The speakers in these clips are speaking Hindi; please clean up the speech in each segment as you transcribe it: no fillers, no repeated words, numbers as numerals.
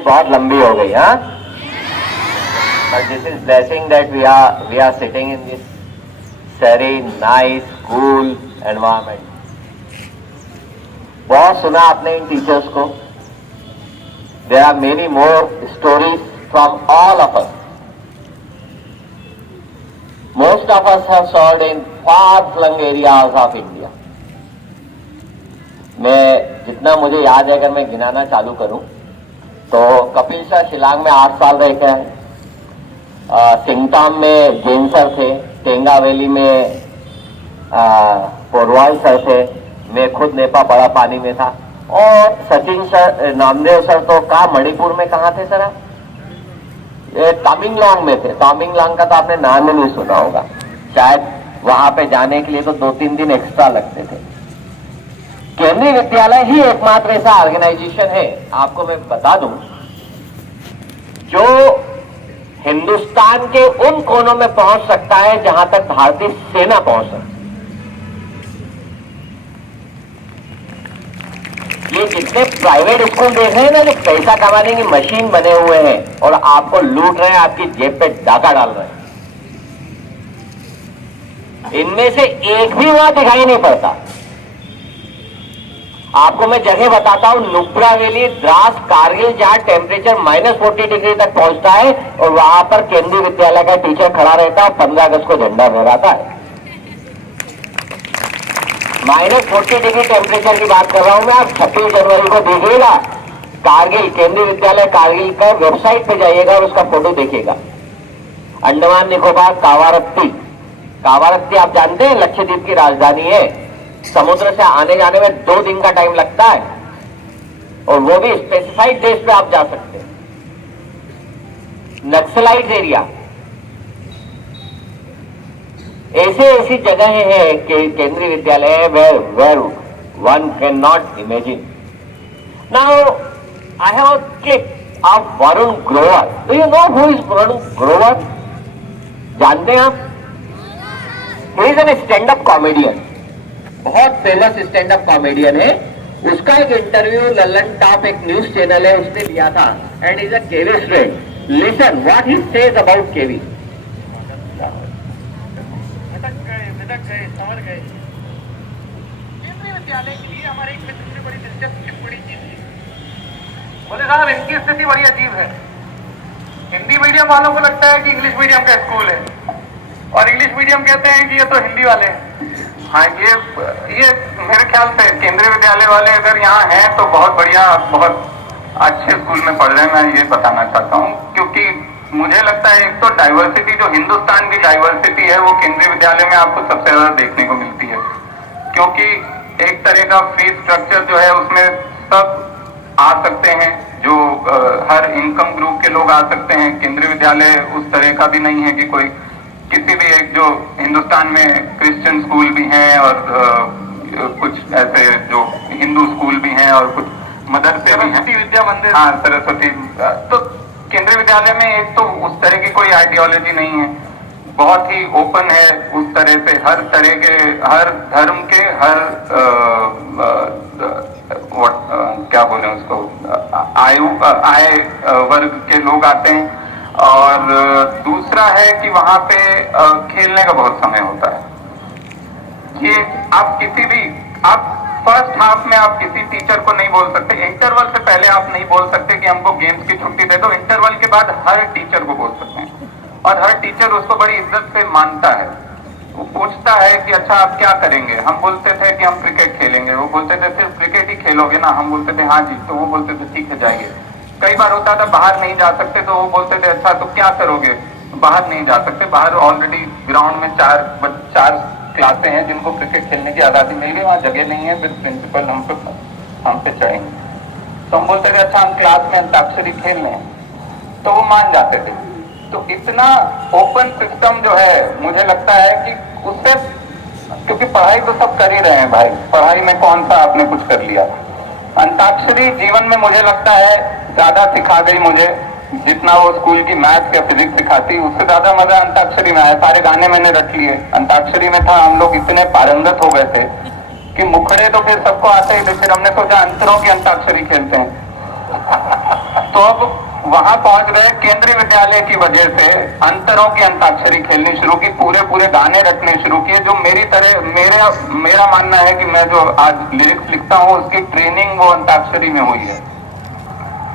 बहुत लंबी हो गई हाँ, but this is blessing that we are sitting in this serene, nice, cool environment. बहुत सुना आपने इन टीचर्स को. There are many more stories from all of us. Most of us have served in far-flung areas of India. मैं जितना मुझे याद है, अगर मैं गिनाना चालू करूं तो कपिल शाह शिलांग में 8 साल रह के हैं, सिंगताम में जैन सर थे, टेंगा वैली में पोरवाल सर थे, मैं खुद नेपा बड़ा पानी में था, और सचिन सर, नामदेव सर तो कहाँ मणिपुर में कहाँ थे सर आप? ये तामिंगलोंग में थे. तामिंगलोंग का तो आपने नाम ही नहीं सुना होगा, शायद वहां पे जाने के लिए तो 2-3 दिन एक्स्ट्रा लगते थे. केंद्रीय विद्यालय ही एकमात्र ऐसा ऑर्गेनाइजेशन है, आपको मैं बता दूं, जो हिंदुस्तान के उन कोनों में पहुंच सकता है जहां तक भारतीय सेना पहुंच सकती. ये जितने प्राइवेट स्कूल देख रहे हैं ना, जो पैसा कमाने की मशीन बने हुए हैं और आपको लूट रहे हैं, आपकी जेब पे डाका डाल रहे हैं, इनमें से एक भी वहां दिखाई नहीं पड़ता. आपको मैं जगह बताता हूं, नुब्रा वैली, द्रास, कारगिल, जहां टेम्परेचर -40 डिग्री तक पहुंचता है और वहां पर केंद्रीय विद्यालय का टीचर खड़ा रहता है, 15 अगस्त को झंडा लहराता है. -40 डिग्री टेम्परेचर की बात कर रहा हूं मैं. आप 26 जनवरी को देखिएगा, कारगिल, केंद्रीय विद्यालय कारगिल का वेबसाइट पे जाइएगा और उसका फोटो देखिएगा. अंडमान निकोबार कावारत्ती, कावारत्ती आप जानते हैं लक्षद्वीप की राजधानी है. समुद्र से आने जाने में 2 दिन का टाइम लगता है, और वो भी स्पेसिफाइड डेज पे आप जा सकते हैं. नक्सलाइट एरिया, ऐसी जगह है कि Kendriya Vidyalaya where one can not imagine. Now I have a clip of Varun Grover. Do you know who is Varun Grover? जानते हैं आप? He is an stand up comedian, बहुत फेमस स्टैंड अप कॉमेडियन है. उसका एक इंटरव्यू लल्लन टॉप एक न्यूज चैनल है, उसने लिया था, and is a KV student. Listen what he says about KV. समझ गए. केंद्रीय विद्यालय के लिए हमारे एक मित्र ने बड़ी दिलचस्प बड़ी चीज की. बोले साहब इनकी स्थिति बड़ी अजीब है. हिंदी मीडियम वालों को लगता है कि इंग्लिश मीडियम का स्कूल है, और इंग्लिश मीडियम कहते हैं कि ये तो हिंदी वाले हैं. हाँ, ये मेरे ख्याल से केंद्रीय विद्यालय वाले अगर यहाँ हैं तो बहुत बढ़िया, बहुत अच्छे स्कूल में पढ़ रहे हैं. मैं ये बताना चाहता हूँ, क्योंकि मुझे लगता है एक तो डाइवर्सिटी, जो हिंदुस्तान की डाइवर्सिटी है, वो केंद्रीय विद्यालय में आपको सबसे ज्यादा देखने को मिलती है. क्योंकि एक तरह का फीस स्ट्रक्चर जो है उसमें सब आ सकते हैं, जो हर इनकम ग्रुप के लोग आ सकते हैं. केंद्रीय विद्यालय उस तरह का भी नहीं है कि कोई किसी भी एक, जो हिंदुस्तान में क्रिश्चियन स्कूल भी हैं और कुछ ऐसे जो हिंदू स्कूल भी हैं और कुछ मदरसे भी हैं, विद्या मंदिर, हाँ सरस्वती. तो केंद्रीय विद्यालय में एक तो उस तरह की कोई आइडियोलॉजी नहीं है, बहुत ही ओपन है उस तरह से. हर तरह के, हर धर्म के, हर क्या बोले उसको, आय वर्ग के लोग आते हैं. और दूसरा है कि वहां पे खेलने का बहुत समय होता है. ये आप किसी भी, आप फर्स्ट हाफ में आप किसी टीचर को नहीं बोल सकते, इंटरवल से पहले आप नहीं बोल सकते कि हमको गेम्स की छुट्टी दे दो. इंटरवल के बाद हर टीचर को बोल सकते हैं, और हर टीचर उसको बड़ी इज्जत से मानता है. वो पूछता है कि अच्छा आप क्या करेंगे. हम बोलते थे कि हम क्रिकेट खेलेंगे. वो बोलते थे सिर्फ क्रिकेट ही खेलोगे ना? हम बोलते थे हाँ जी. तो वो बोलते थे ठीक है जाइए. कई बार होता था बाहर नहीं जा सकते, तो वो बोलते थे अच्छा तो क्या करोगे? बाहर नहीं जा सकते, बाहर ऑलरेडी ग्राउंड में चार क्लासें हैं जिनको क्रिकेट खेलने की आज़ादी मिल गई, वहाँ जगह नहीं है, फिर प्रिंसिपल हम पे चढ़ेंगे. तो हम बोलते थे अच्छा हम क्लास में अंताक्षरी खेल लें, तो वो मान जाते थे. तो इतना ओपन सिस्टम जो है, मुझे लगता है कि उससे, क्योंकि पढ़ाई तो सब कर ही रहे हैं भाई, पढ़ाई में कौन सा आपने कुछ कर लिया. अंताक्षरी जीवन में मुझे लगता है ज्यादा सिखा गई मुझे, जितना वो स्कूल की मैथ्स या फिजिक्स सिखाती, उससे ज्यादा मजा अंताक्षरी में आया. सारे गाने मैंने रख लिए. अंताक्षरी में था, हम लोग इतने पारंगत हो गए थे कि मुखड़े तो फिर सबको आते ही थे. फिर हमने सोचा अंतरों की अंताक्षरी खेलते हैं. तो अब वहां पहुंच गए, केंद्रीय विद्यालय की वजह से अंतरों की अंताक्षरी खेलनी शुरू की, पूरे पूरे गाने रखने शुरू किए, जो मेरी तरह मेरा मानना है कि मैं जो आज लिरिक्स लिखता हूँ उसकी ट्रेनिंग वो अंताक्षरी में हुई है।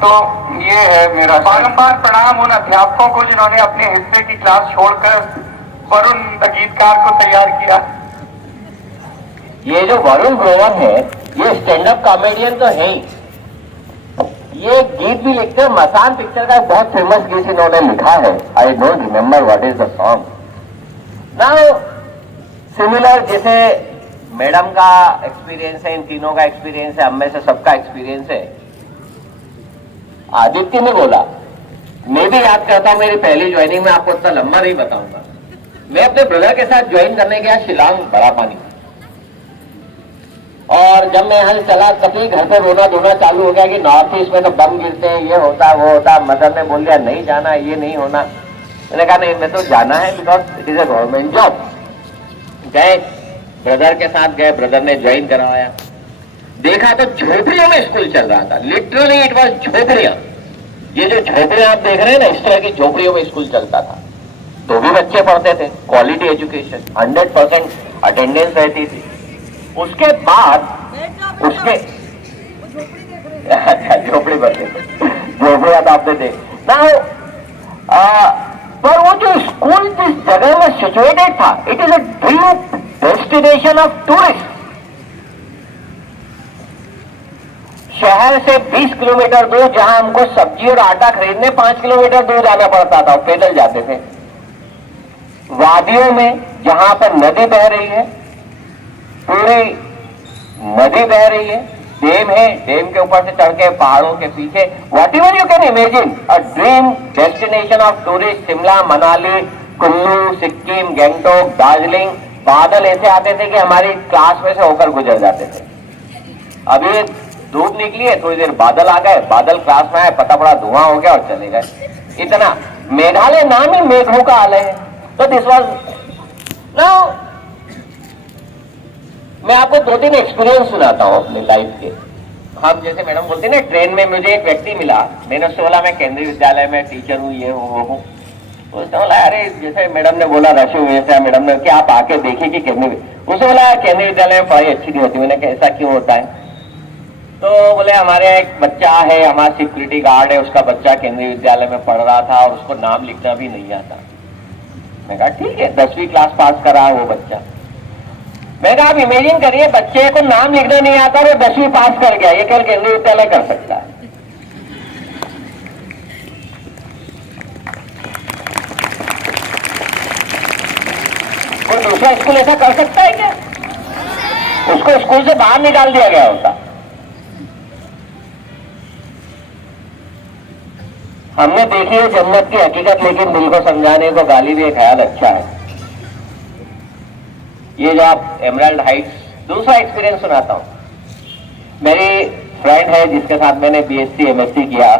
तो ये है मेरा बारंबार प्रणाम उन अध्यापकों को जिन्होंने अपने हिस्से की क्लास छोड़कर वरुण गीतकार को तैयार किया। ये जो वरुण ग्रोवर है ये स्टैंड अप कॉमेडियन तो है ही, ये गीत भी लिखते हैं। मसान पिक्चर का एक बहुत फेमस गीत इन्होंने लिखा है, I don't remember what is the song now. Similar जैसे मैडम का एक्सपीरियंस है, इन तीनों का एक्सपीरियंस है, हम में से सबका एक्सपीरियंस है। आदित्य ने बोला, मैं भी याद करता हूं मेरी पहली ज्वाइनिंग में, आपको इतना लंबा नहीं बताऊंगा। मैं अपने ब्रदर के साथ ज्वाइन करने गया शिलांग बड़ा पानी, और जब मैं यहाँ चला तभी घर पे रोना धोना चालू हो गया कि नॉर्थ ईस्ट में तो बम गिरते हैं, ये होता है वो होता है। मदर ने बोल दिया नहीं जाना, ये नहीं होना। मैंने कहा नहीं, मैं तो जाना है because it is a government job. गए, ब्रदर के साथ गए, ब्रदर ने ज्वाइन करवाया। देखा तो झोपड़ियों में स्कूल चल रहा था, लिटरली इट वॉज झोपड़ियां। ये जो झोपड़ियां आप देख रहे हैं ना, इस तरह की झोपड़ियों में स्कूल चलता था, तो भी बच्चे पढ़ते थे, क्वालिटी एजुकेशन, 100% अटेंडेंस रहती थी। उसके बाद उसके अच्छा झोपड़ी बचे, झोपड़ियां तो आपने देख ना। पर वो जो स्कूल जिस जगह में सिचुएटेड था, it is a dream destination of tourist. शहर से 20 किलोमीटर दूर, जहां हमको सब्जी और आटा खरीदने 5 किलोमीटर दूर जाना पड़ता था, पैदल जाते थे। वादियों में जहां पर नदी बह रही है, पूरी नदी बह रही है, डैम है, डैम के ऊपर से चढ़ के पहाड़ों के पीछे, what ever you can imagine, a dream destination of tourist. Shimla, Manali, Kullu, Sikkim, Gangtok, Darjeeling. बादल ऐसे आते थे कि हमारी क्लास में से होकर गुजर जाते थे। अभी धूप निकली है, थोड़ी देर बादल आ गए, बादल क्लास में आए, पता पड़ा धुआं हो गया और चले गए। इतना मेघालय नाम ही मेघों का आलय है। तो दिस वॉज नाउ, मैं आपको 2-3 एक्सपीरियंस सुनाता हूं अपनी लाइफ के। हम जैसे मैडम बोलते हैं ना, ट्रेन में मुझे एक व्यक्ति मिला, मैंने उससे बोला मैं केंद्रीय विद्यालय में टीचर हूँ, ये हूँ वो हूँ। उसने बोला अरे जैसे मैडम ने बोला रश वैसे मैडम ने कि आप आके देखिए कि केंद्रीय, उसने बोला केंद्रीय विद्यालय में पढ़ाई अच्छी नहीं होती। मैंने कहा ऐसा क्यों होता है? तो बोले हमारे एक बच्चा है, हमारा सिक्योरिटी गार्ड है, उसका बच्चा केंद्रीय विद्यालय में पढ़ रहा था और उसको नाम लिखना भी नहीं आता। मैं कहा ठीक है, 10वीं क्लास पास करा है वो बच्चा। मैं कहा आप इमेजिन करिए, बच्चे को नाम लिखना नहीं आता, वो 10वीं पास कर गया, ये केवल केंद्रीय विद्यालय कर सकता है। कोई दूसरा स्कूल ऐसा कर सकता है क्या? उसको स्कूल से बाहर निकाल दिया गया होता। हमने देखी है जन्नत की हकीकत, लेकिन दिल को समझाने को गाली भी ख्याल अच्छा है। ये जो आप एमराल्ड हाइट्स, दूसरा एक्सपीरियंस सुनाता हूं। मेरी फ्रेंड है जिसके साथ मैंने बीएससी एमएससी किया,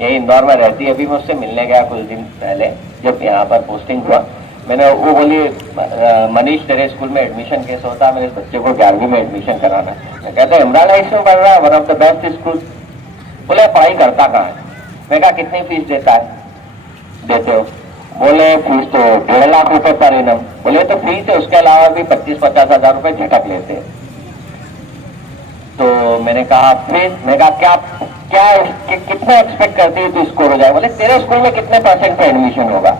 यही इंदौर में रहती है। अभी मैं उससे मिलने गया कुछ दिन पहले जब यहाँ पर पोस्टिंग हुआ। मैंने वो बोली मनीष तेरे स्कूल में एडमिशन कैसे होता है, मेरे बच्चे को 11वीं में एडमिशन कराना। मैं कहता है एमराल्ड हाइट्स में पढ़ रहा है, one of the best school. बोले पढ़ाई करता कहाँ है? मैं कहा कितनी फीस देता है, देते हो? बोले फीस तो 1.5 लाख रुपए पर इनम। बोले तो फीस है, उसके अलावा भी 25-50 हजार रुपए झटक लेते हैं। तो मैंने कहा फीस, मैं कहा क्या कितना एक्सपेक्ट करती है तो स्कोर हो जाए? बोले तेरे स्कूल में कितने % पे एडमिशन होगा?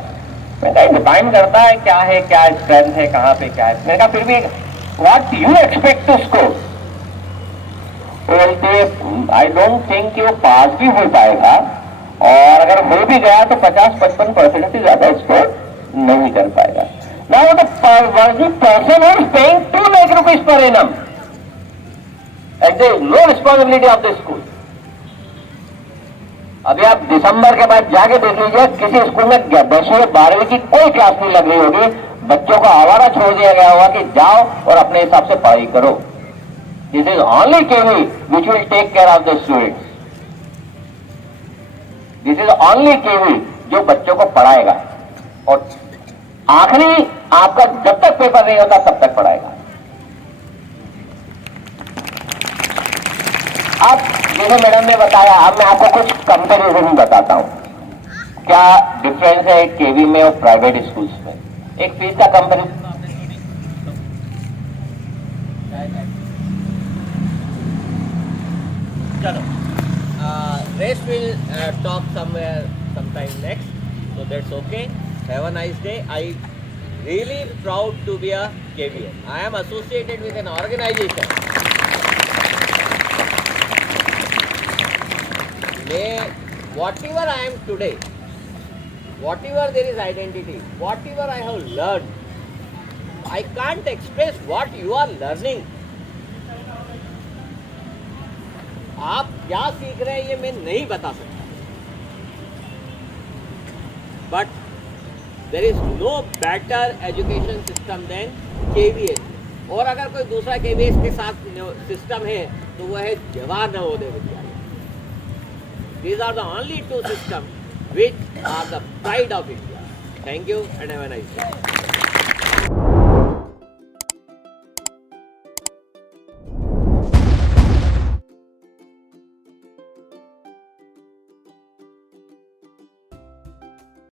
मैं कहा डिफाइन करता है क्या है, क्या स्ट्रेंथ है, कहाँ पे क्या है। मैंने कहा फिर भी what you expect to score? बोलते आई डोंट थिंक कि वो पास भी हो पाएगा, और अगर हो भी गया तो 50-55% से ज्यादा स्कोर नहीं कर पाएगा। Now the person who is paying 2 lakh rupees per annum and there is no responsibility of the school. अभी आप दिसंबर के बाद जाके देख लीजिए, किसी स्कूल में 10वीं 12वीं की कोई क्लास नहीं लग रही होगी, बच्चों को आवारा छोड़ दिया गया होगा कि जाओ और अपने हिसाब से पढ़ाई करो। This is only KV which will take care of the students. This is only KV जो बच्चों को पढ़ाएगा, और आखिरी आपका जब तक पेपर नहीं होता तब तक पढ़ाएगा। आप जैसे मैडम ने बताया, अब मैं आपको कुछ कंपैरिजन बताता हूँ क्या डिफरेंस है केवी में और प्राइवेट स्कूल्स में। एक फीस का कंपैरिजन। चलो, rest will talk somewhere sometime next, so that's okay. Have a nice day. I really proud to be a KVN. I am associated with an organization. May whatever I am today, whatever there is identity, whatever I have learned, I can't express what you are learning. आप क्या सीख रहे हैं ये मैं नहीं बता सकता, but there is no better education system than KVS। और अगर कोई दूसरा KVS के साथ सिस्टम है तो वह है Jawahar Navodaya Vidyalaya. These are the only two system which are the pride of India. Thank you and have a nice day.